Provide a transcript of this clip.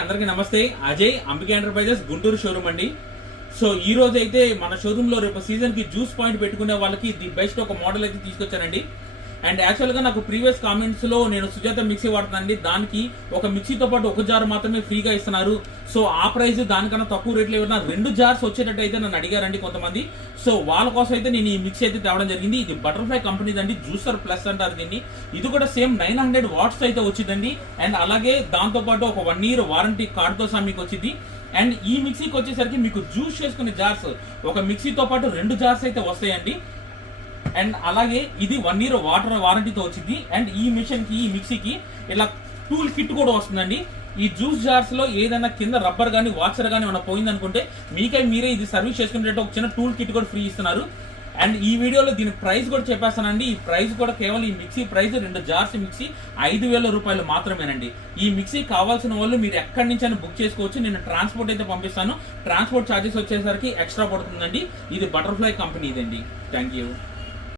అందరికీ నమస్తే. Ajay Ambika enterprises Guntur showroom అండి. సో ఈ రోజు అయితే మన షోరూమ్ లో రేపు సీజన్ కి జ్యూస్ పాయింట్ పెట్టుకునే వాళ్ళకి ది బెస్ట్ ఒక మోడల్ అయితే తీసుకొచ్చానండి. అండ్ యాక్చువల్ గా నాకు ప్రీవియస్ కామెంట్స్ లో నేను సుజాత మిక్సీ వాడుతానండి, దానికి ఒక మిక్సీతో పాటు ఒక జార్ మాత్రమే ఫ్రీగా ఇస్తున్నారు. సో ఆ ప్రైస్ దానికన్నా తక్కువ రేట్లో ఏమైనా 2 జార్స్ వచ్చేటట్టు అయితే నన్ను అడిగారండి కొంతమంది. సో వాళ్ళ కోసం అయితే నేను ఈ మిక్సీ అయితే తేవడం జరిగింది. ఇది బటర్ఫ్లై కంపెనీ దండి, జ్యూసర్ ప్లస్ అంటారు దీన్ని. ఇది కూడా సేమ్ 900 వాట్స్ అయితే వచ్చిందండి. అండ్ అలాగే దాంతో పాటు ఒక 1 year వారంటీ కార్డ్ తో సహా మీకు వచ్చింది. అండ్ ఈ మిక్సీకి వచ్చేసరికి మీకు జ్యూస్ చేసుకునే జార్స్ ఒక మిక్సీతో పాటు 2 జార్స్ అయితే వస్తాయండి. అండ్ అలాగే ఇది 1 year వాటర్ వారంటీతో వచ్చింది. అండ్ ఈ మిషన్ కి, ఈ మిక్సీకి ఇలా టూల్ కిట్ కూడా వస్తుందండి. ఈ జ్యూస్ జార్స్ లో ఏదైనా కింద రబ్బర్ గానీ వాచర్ గానీ ఏమైనా పోయిందనుకుంటే మీరే ఇది సర్వీస్ చేసుకునేటట్టు ఒక చిన్న టూల్ కిట్ కూడా ఫ్రీ ఇస్తున్నారు. అండ్ ఈ వీడియోలో దీని ప్రైస్ కూడా చెప్పేస్తానండి. ఈ ప్రైస్ కూడా కేవలం ఈ మిక్సీ ప్రైస్ 2 జార్స్ మిక్సీ 5,000 రూపాయలు మాత్రమేనండి. ఈ మిక్సీ కావాల్సిన వాళ్ళు మీరు ఎక్కడి నుంచి అయినా బుక్ చేసుకోవచ్చు. నేను ట్రాన్స్పోర్ట్ అయితే పంపిస్తాను. ట్రాన్స్పోర్ట్ ఛార్జెస్ వచ్చేసరికి ఎక్స్ట్రా పడుతుందండి. ఇది బటర్ఫ్లై కంపెనీ ఇదండి. Thank you.